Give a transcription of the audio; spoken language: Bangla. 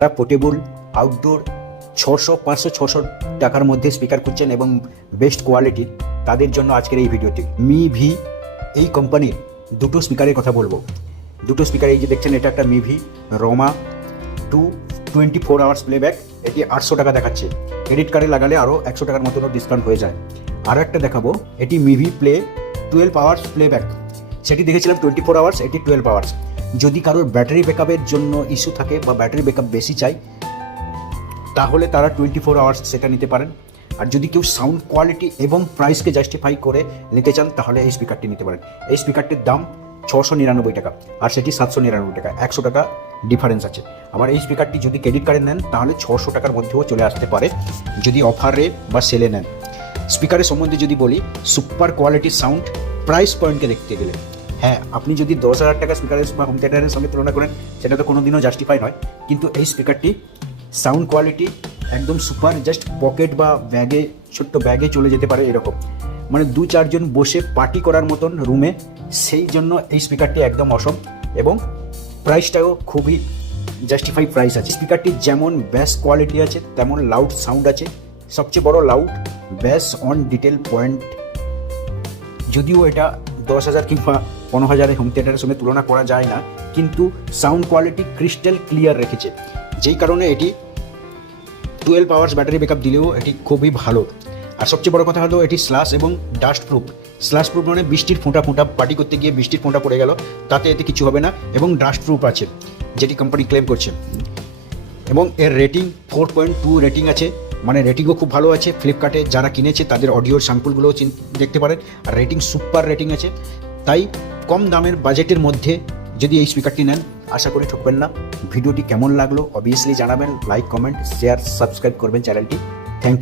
তারা পোর্টেবল আউটডোর 500-600 টাকার মধ্যে স্পিকার খুঁজছেন এবং বেস্ট কোয়ালিটির, তাদের জন্য আজকের এই ভিডিওটি। মিভি এই কোম্পানির দুটো স্পিকারের কথা বলবো। দুটো স্পিকার এই যে দেখছেন, এটা একটা মিভি রোমা 24 আওয়ার্স প্লেব্যাক, এটি 800 টাকা দেখাচ্ছে। ক্রেডিট কার্ডে লাগালে আরও 100 টাকার মতনও ডিসকাউন্ট হয়ে যায়। আরও একটা দেখাবো, এটি মিভি প্লে 12 আওয়ার্স প্লেব্যাক, সেটি দেখেছিলাম 24 আওয়ার্স, এটি 12 আওয়ার্স। যদি কারোর ব্যাটারি ব্যাকআপের জন্য ইস্যু থাকে বা ব্যাটারি ব্যাকআপ বেশি চাই, তাহলে তারা 24 আওয়ার্স সেটা নিতে পারেন। আর যদি কেউ সাউন্ড কোয়ালিটি এবং প্রাইসকে জাস্টিফাই করে নিতে চান, তাহলে এই স্পিকারটি নিতে পারেন। এই স্পিকারটির দাম 699 টাকা আর সেটি 799 টাকা, 100 টাকা ডিফারেন্স আছে। আবার এই স্পিকারটি যদি ক্রেডিট কার্ডে নেন, তাহলে 600 টাকার মধ্যেও চলে আসতে পারে যদি অফারে বা সেলে নেন। স্পিকারের সম্বন্ধে যদি বলি, সুপার কোয়ালিটির সাউন্ড, প্রাইস পয়েন্টকে দেখতে গেলে হ্যাঁ, আপনি যদি 10,000 টাকা স্পিকারের বা হোম থিয়েটারের সঙ্গে তুলনা করেন, সেটা তো কোনো দিনও জাস্টিফাই নয়। কিন্তু এই স্পিকারটি সাউন্ড কোয়ালিটি একদম সুপার, জাস্ট পকেট বা ব্যাগে, ছোট্ট ব্যাগে চলে যেতে পারে এরকম, মানে 2-4 জন বসে পার্টি করার মতন রুমে, সেই জন্য এই স্পিকারটি একদম অসম। এবং প্রাইসটাও খুবই জাস্টিফাই প্রাইস আছে। স্পিকারটি যেমন ব্যাস কোয়ালিটি আছে, তেমন লাউড সাউন্ড আছে। সবচেয়ে বড় লাউড ব্যাস অন ডিটেল পয়েন্ট, যদিও এটা 10,000 কিংবা 15,000 হোম থিয়েটারের সঙ্গে তুলনা করা যায় না, কিন্তু সাউন্ড কোয়ালিটি ক্রিস্টাল ক্লিয়ার রেখেছে, যেই কারণে এটি 12 আওয়ার্স ব্যাটারি ব্যাকআপ দিলেও এটি খুবই ভালো। আর সবচেয়ে বড় কথা হলো এটি স্লাশ এবং ডাস্ট প্রুফ। স্লাশ প্রুফ মানে বৃষ্টির ফোঁটা পার্টি করতে গিয়ে বৃষ্টির ফোঁটা পড়ে গেল, তাতে এতে কিছু হবে না। এবং ডাস্ট প্রুফ আছে, যেটি কোম্পানি ক্লেম করছে। এবং এর রেটিং 4.2 রেটিং আছে, মানে রেটিংও খুব ভালো আছে। ফ্লিপকার্টে যারা কিনেছে তাদের অডিওর স্যাম্পলগুলোও দেখতে পারেন। আর রেটিং সুপার রেটিং আছে। তাই কম দামের বাজেটের মধ্যে যদি এই স্পিকারটি নেন, আশা করি ঠকবেন না। ভিডিওটি কেমন লাগলো অবভিয়াসলি জানাবেন, লাইক, কমেন্ট, শেয়ার, সাবস্ক্রাইব করবেন চ্যানেলটি।